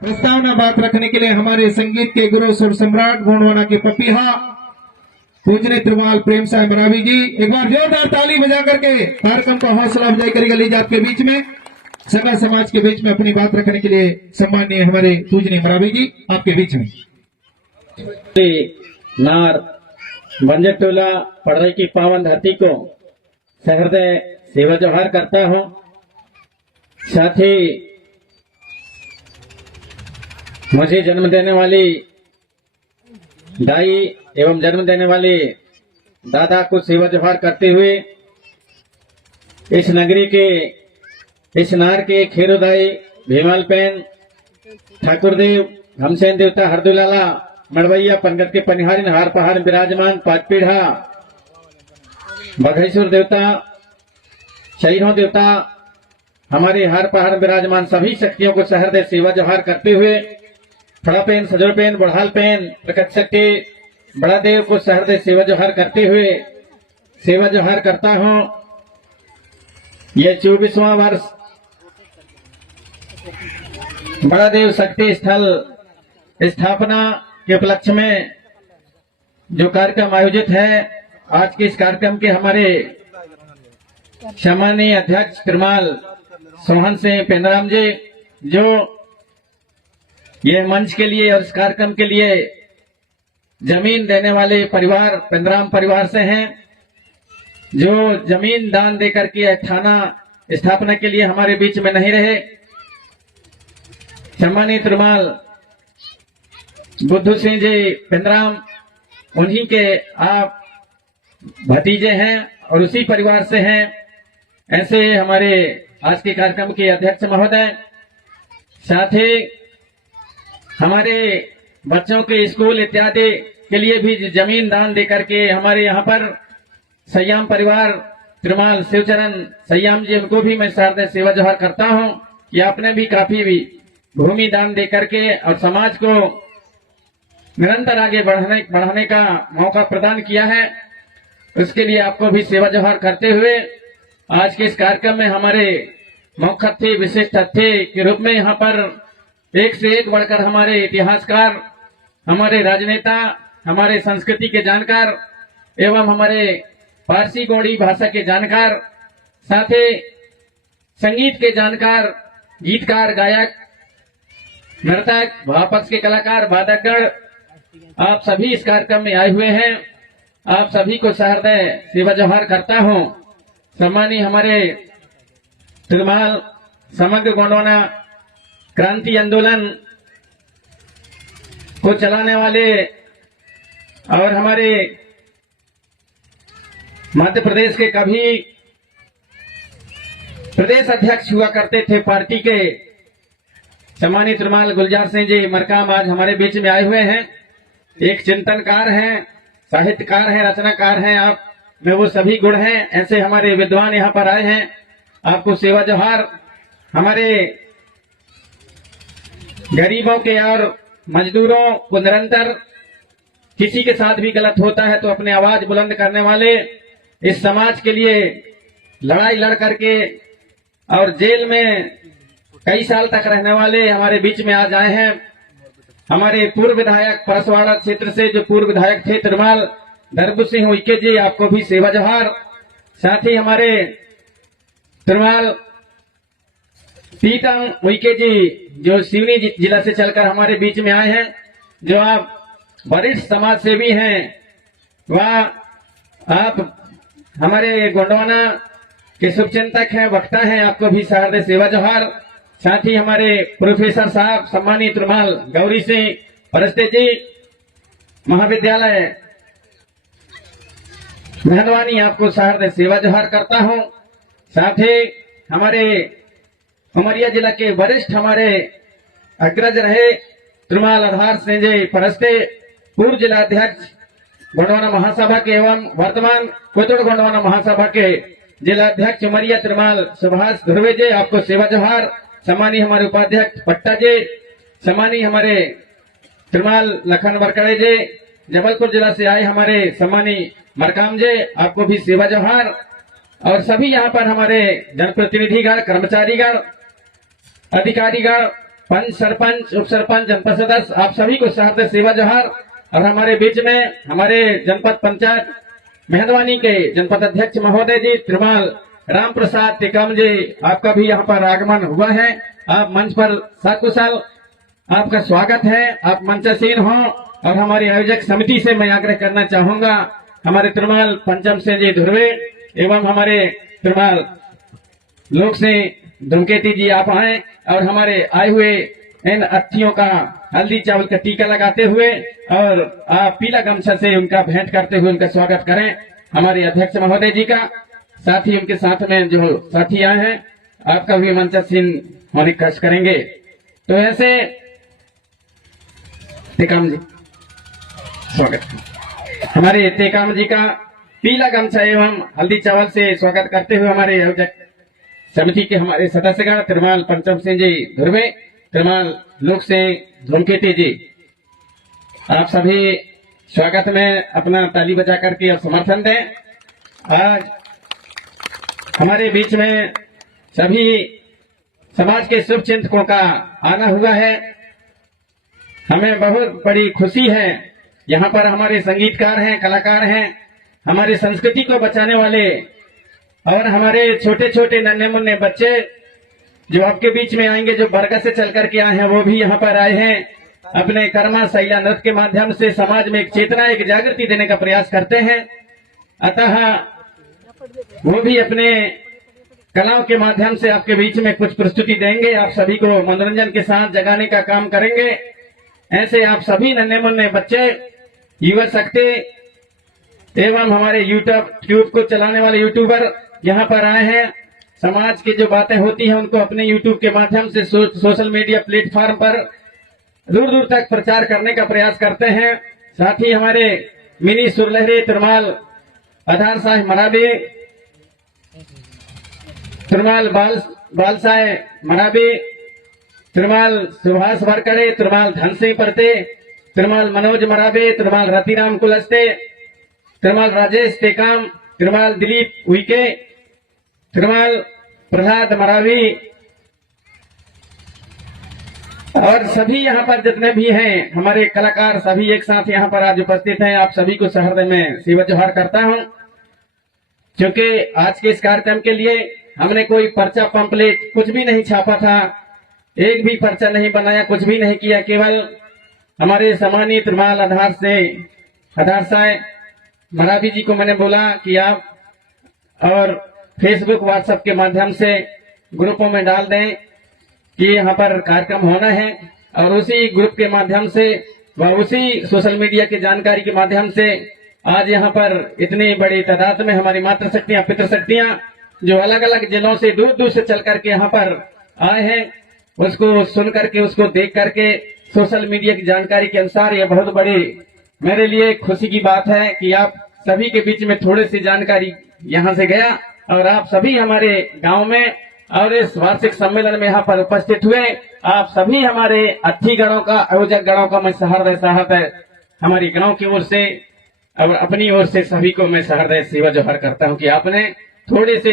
प्रस्तावना बात रखने के लिए हमारे संगीत के गुरु सुर सम्राट गोंडवाना के पपीहा पूजने त्रिमाल प्रेम साहब मरावी जी, एक बार जोरदार ताली बजा करके कार्यक्रम को हौसला अफजाई करेगा। ली जात के बीच में सगा समाज के बीच में अपनी बात रखने के लिए सम्माननीय हमारे पूजने मरावी जी आपके बीच में। नार बंजटोला पढ़ाई की पावन धरती को सहृदय सेवा जोहार करता हूँ। साथ ही मुझे जन्म देने वाली दाई एवं जन्म देने वाले दादा को सेवा जोहार करते हुए इस नगरी के इस नार के खेरोदाई भीमाल पेन ठाकुरदेव हमसेन देवता हरदुलाला मड़वैया पंगत के पनिहारी हार पहाड़ विराजमान पांच पीढ़ा बघेश्वर देवता शहीदों देवता हमारे हार पहाड़ विराजमान सभी शक्तियों को सहृदय सेवा जोहार करते हुए फड़ा पेन सजोड़ पेन बढ़ाल पेन प्रकट शक्ति बड़ा देव को सहृदय सेवा जोहार करते हुए सेवा जोहार करता हूँ। यह 24वां वर्ष बड़ा देव शक्ति स्थल स्थापना के उपलक्ष्य में जो कार्यक्रम आयोजित है, आज के इस कार्यक्रम के हमारे सम्माननीय अध्यक्ष त्रिमाल सोहन सिंह पेंद्राम जी, जो यह मंच के लिए और इस कार्यक्रम के लिए जमीन देने वाले परिवार पेंद्राम परिवार से हैं, जो जमीन दान देकर के थाना स्थापना के लिए हमारे बीच में नहीं रहे। सम्मानीय त्रिमाल बुद्धू सिंह जी पेंद्राम, उन्हीं के आप भतीजे हैं और उसी परिवार से हैं। ऐसे हमारे आज के कार्यक्रम के अध्यक्ष महोदय, साथ ही हमारे बच्चों के स्कूल इत्यादि के लिए भी जमीन दान देकर के हमारे यहाँ पर सयाम परिवार त्रिमाल शिवचरण सयाम जी, उनको भी मैं सहृदय सेवा जोहार करता हूँ कि आपने भी काफी भी भूमि दान देकर के और समाज को निरंतर आगे बढ़ाने का मौका प्रदान किया है। उसके लिए आपको भी सेवा जोहार करते हुए आज के इस कार्यक्रम में हमारे मुख्य अतिथि विशिष्ट अतिथि के रूप में यहाँ पर एक से एक बढ़कर हमारे इतिहासकार, हमारे राजनेता, हमारे संस्कृति के जानकार एवं हमारे फारसी गौड़ी भाषा के जानकार, साथ ही संगीत के जानकार, गीतकार, गायक, नर्तक, भावपक्ष के कलाकार, वादकगण, आप सभी इस कार्यक्रम में आए हुए हैं। आप सभी को सहृदय सेवा जोहार करता हूँ। सम्मानीय हमारे त्रिमाल समग्र गोंडवाना क्रांति आंदोलन को चलाने वाले और हमारे मध्य प्रदेश के कभी प्रदेश अध्यक्ष हुआ करते थे पार्टी के सम्मानित त्रिमाल गुलजार सिंह जी मरकाम आज हमारे बीच में आए हुए हैं। एक चिंतनकार हैं, साहित्यकार हैं, रचनाकार हैं, आप में वो सभी गुण हैं। ऐसे हमारे विद्वान यहाँ पर आए हैं। आपको सेवा जोहार। हमारे गरीबों के और मजदूरों को निरंतर किसी के साथ भी गलत होता है तो अपने आवाज बुलंद करने वाले, इस समाज के लिए लड़ाई लड़ करके और जेल में कई साल तक रहने वाले हमारे बीच में आज आए हैं। हमारे पूर्व विधायक परसवाड़ा क्षेत्र से जो पूर्व विधायक थे त्रिमाल दरबू सिंह उइके जी, आपको भी सेवा जोहार। साथ ही हमारे त्रिमाल पीतम उइके जी, जो सिवनी जिला से चलकर हमारे बीच में आए हैं, जो आप वरिष्ठ समाज सेवी हैं, वह आप हमारे गोंडवाना के शुभचिंतक हैं, वक्ता हैं, आपको भी सहृदय सेवा जोहार। साथ ही हमारे प्रोफेसर साहब सम्मानित त्रिमाल गौरी सिंह परस्ते जी, महाविद्यालय मेहरबानी, आपको सहृदय सेवा जोहार करता हूँ। साथ ही हमारे उमरिया जिला के वरिष्ठ हमारे अग्रज रहे त्रिमाल आधार सिंह जी परस्ते, पूर्व जिला अध्यक्ष गोंडवाना महासभा के एवं वर्तमान कोतुड़ गोंडवाना महासभा के जिला अध्यक्ष उमरिया त्रिमाल सुभाष ध्रुवे जी, आपको सेवा जोहार। सम्मानीय हमारे उपाध्यक्ष पट्टा जी, सम्मानीय हमारे त्रिमाल लखन वरकड़े जी, जबलपुर जिला से आए हमारे सम्मानीय मरकाम जी, आपको भी सेवा जोहार। और सभी यहाँ पर हमारे जनप्रतिनिधिगण, कर्मचारीगण, अधिकारीगण पंच, सरपंच, उप सरपंच, जनपद सदस्य, आप सभी को सहर्ष सेवा जोहार। और हमारे बीच में हमारे जनपद पंचायत मेहंदवानी के जनपद अध्यक्ष महोदय जी त्रिमाल राम प्रसाद टेकाम जी, आपका भी यहाँ पर आगमन हुआ है। आप मंच पर सकुशल, आपका स्वागत है, आप मंचासीन हो। और हमारी आयोजक समिति से मैं आग्रह करना चाहूंगा, हमारे त्रिमाल पंचम सिंह जी धुर्वे एवं हमारे त्रिमाल लोक से धूमकेती जी आप आए और हमारे आए हुए इन अतिथियों का हल्दी चावल का टीका लगाते हुए और आप पीला गमछा से उनका भेंट करते हुए उनका स्वागत करें हमारे अध्यक्ष महोदय जी का। साथ ही उनके साथ में जो साथी आए हैं आपका भी मंचासीन होने का कष्ट करेंगे। तो ऐसे टेकाम जी स्वागत, हमारे टेकाम जी का पीला गमछा एवं हल्दी चावल से स्वागत करते हुए हमारे आयोजक समिति के हमारे सदस्यगण त्रिमाल पंचम सिंह जी धुर्वे, त्रिमाल लोक से धूमकेती जी, आप सभी स्वागत में अपना ताली बजा करके समर्थन दें। आज हमारे बीच में सभी समाज के शुभ चिंतकों का आना हुआ है, हमें बहुत बड़ी खुशी है। यहाँ पर हमारे संगीतकार हैं, कलाकार हैं, हमारी संस्कृति को बचाने वाले और हमारे छोटे छोटे नन्हे मुन्ने बच्चे जो आपके बीच में आएंगे, जो बरगद से चल करके आए हैं, वो भी यहाँ पर आए हैं। अपने कर्मा शैला नृत्य के माध्यम से समाज में एक चेतना, एक जागृति देने का प्रयास करते हैं। अतः वो भी अपने कलाओं के माध्यम से आपके बीच में कुछ प्रस्तुति देंगे, आप सभी को मनोरंजन के साथ जगाने का काम करेंगे। ऐसे आप सभी नन्हे मुन्ने बच्चे, युवा शक्ति एवं हमारे यूट्यूब को चलाने वाले यूट्यूबर यहाँ पर आए हैं। समाज की जो बातें होती हैं उनको अपने यूट्यूब के माध्यम से सोशल मीडिया प्लेटफॉर्म पर दूर दूर तक प्रचार करने का प्रयास करते हैं। साथ ही हमारे मिनी सुरलहरी त्रिमाल आधार साह मराबी, त्रिमाल बाल साह मराबी, त्रिमाल सुभाष वरकड़े, त्रिमाल धन सिंह परते, त्रिमाल मनोज मराबे, त्रिमाल रतिराम कुलस्ते, त्रिमाल राजेश टेकाम, त्रिमाल दिलीप उइके, त्रिमाल प्रहलाद मरावी और सभी यहाँ पर जितने भी हैं हमारे कलाकार सभी एक साथ यहाँ पर आज उपस्थित हैं। आप सभी को सहृदय में सेवा जोहार करता हूँ। क्योंकि आज के इस कार्यक्रम के लिए हमने कोई पर्चा पंपलेट कुछ भी नहीं छापा था, एक भी पर्चा नहीं बनाया, कुछ भी नहीं किया। केवल हमारे सम्मानित त्रिमाल आधार साय मरावी जी को मैंने बोला कि आप और फेसबुक व्हाट्सएप के माध्यम से ग्रुपों में डाल दें कि यहाँ पर कार्यक्रम होना है, और उसी ग्रुप के माध्यम से व उसी सोशल मीडिया की जानकारी के माध्यम से आज यहाँ पर इतनी बड़ी तादाद में हमारी मातृशक्तियाँ पितृशक्तियाँ जो अलग अलग जिलों से दूर दूर से चल करके यहाँ पर आए हैं, उसको सुन करके, उसको देख करके सोशल मीडिया की जानकारी के अनुसार यह बहुत बड़ी मेरे लिए खुशी की बात है कि आप सभी के बीच में थोड़ी सी जानकारी यहाँ से गया और आप सभी हमारे गांव में और इस वार्षिक सम्मेलन में यहाँ पर उपस्थित हुए। आप सभी हमारे अतिथि गणों का, आयोजक गणों का मैं सहृदय हमारी गांव की ओर से और अपनी ओर से सभी को मैं सहृदय सेवा जोहार करता हूँ कि आपने थोड़ी सी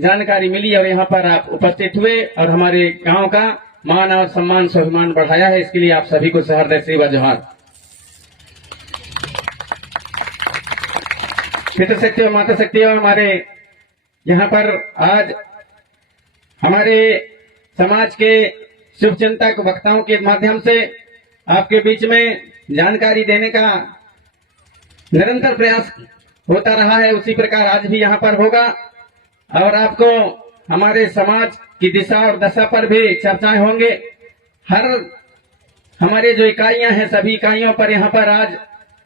जानकारी मिली और यहाँ पर आप उपस्थित हुए और हमारे गांव का मान और सम्मान स्वाभिमान बढ़ाया है। इसके लिए आप सभी को सहृदय सेवा जोहार। पितृशक्ति और माता शक्ति हमारे यहाँ पर आज हमारे समाज के शुभ चिंतक वक्ताओं के माध्यम से आपके बीच में जानकारी देने का निरंतर प्रयास होता रहा है, उसी प्रकार आज भी यहाँ पर होगा और आपको हमारे समाज की दिशा और दशा पर भी चर्चाएं होंगे। हर हमारे जो इकाइयां हैं सभी इकाइयों पर यहाँ पर आज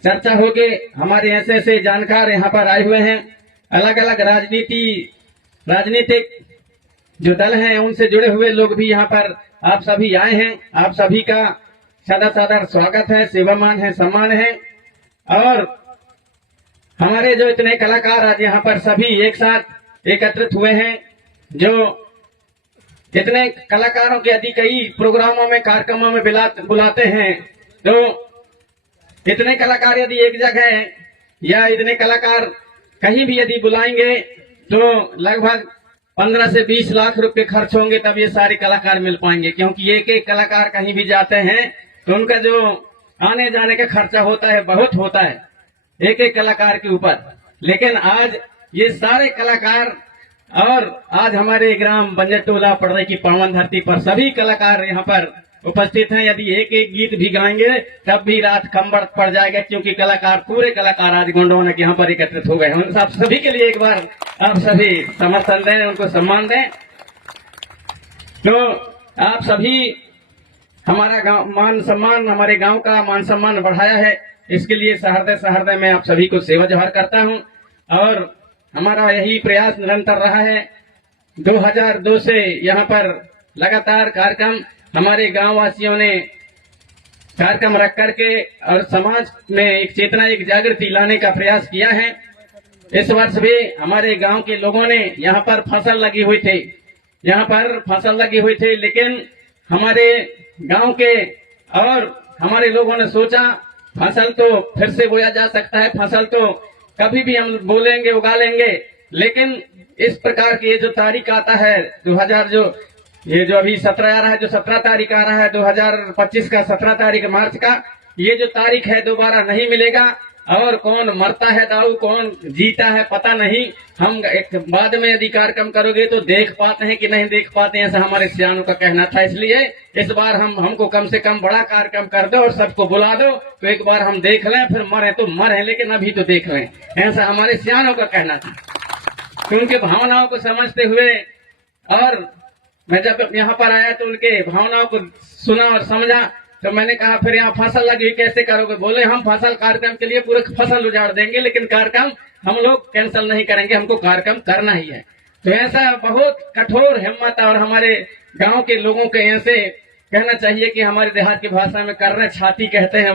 चर्चा होगी। हमारे ऐसे ऐसे जानकार यहाँ पर आए हुए हैं, अलग अलग राजनीतिक जो दल हैं उनसे जुड़े हुए लोग भी यहाँ पर आप सभी आए हैं। आप सभी का सदा सादर स्वागत है, सेवामान है, सम्मान है। और हमारे जो इतने कलाकार आज यहाँ पर सभी एक साथ एकत्रित हुए हैं, जो इतने कलाकारों के यदि कई प्रोग्रामों में, कार्यक्रमों में बुलाते हैं, तो इतने कलाकार यदि एक जगह या इतने कलाकार कहीं भी यदि बुलाएंगे तो लगभग 15 से 20 लाख रुपए खर्च होंगे तब ये सारे कलाकार मिल पाएंगे, क्योंकि एक एक कलाकार कहीं भी जाते हैं तो उनका जो आने जाने का खर्चा होता है बहुत होता है एक एक कलाकार के ऊपर। लेकिन आज ये सारे कलाकार और आज हमारे ग्राम बंजरटोला पड़ने की पावन धरती पर सभी कलाकार यहाँ पर उपस्थित हैं। यदि एक एक गीत भी गाएंगे तब भी रात कंबड़ पड़ जाएगा, क्योंकि कलाकार पूरे कलाकार आज गोंडवाना के यहाँ पर एकत्रित हो गए हैं। आप सभी के लिए एक बार आप सभी समर्थन दें, उनको सम्मान दें। तो आप सभी हमारा गांव मान सम्मान, हमारे गांव का मान सम्मान बढ़ाया है, इसके लिए सहृदय मैं आप सभी को सेवा जोहार करता हूं। और हमारा यही प्रयास निरंतर रहा है। 2002 से यहाँ पर लगातार कार्यक्रम हमारे गांव वासियों ने कार्यक्रम रख करके और समाज में एक चेतना, एक जागृति लाने का प्रयास किया है। इस वर्ष भी हमारे गांव के लोगों ने यहाँ पर फसल लगी हुई थे, लेकिन हमारे गांव के और हमारे लोगों ने सोचा फसल तो फिर से बोया जा सकता है, फसल तो कभी भी हम बोलेंगे उगा लेंगे, लेकिन इस प्रकार की ये जो तारीख आता है 2000 ये जो अभी 17 आ रहा है, जो 17 तारीख आ रहा है 2025 का 17 तारीख मार्च का, ये जो तारीख है दोबारा नहीं मिलेगा। और कौन मरता है दाऊ, कौन जीता है पता नहीं। हम एक बाद में यदि कार्यक्रम करोगे तो देख पाते हैं कि नहीं देख पाते हैं, ऐसा हमारे सियानों का कहना था। इसलिए इस बार हमको कम से कम बड़ा कार्यक्रम कर दो और सबको बुला दो, तो एक बार हम देख लें, फिर मरे तो मरे लेकिन अभी तो देख लें, ऐसा हमारे सियानों का कहना था। उनके भावनाओं को समझते हुए और मैं जब यहाँ पर आया तो उनके भावनाओं को सुना और समझा, तो मैंने कहा फिर यहाँ फसल लगी कैसे करोगे? बोले हम फसल कार्यक्रम के लिए पूरे फसल उजाड़ देंगे, लेकिन कार्यक्रम हम लोग कैंसिल नहीं करेंगे, हमको कार्यक्रम करना ही है। तो ऐसा बहुत कठोर हिम्मत और हमारे गांव के लोगों के ऐसे कहना चाहिए कि हमारे देहात की भाषा में कर रहे छाती कहते हैं।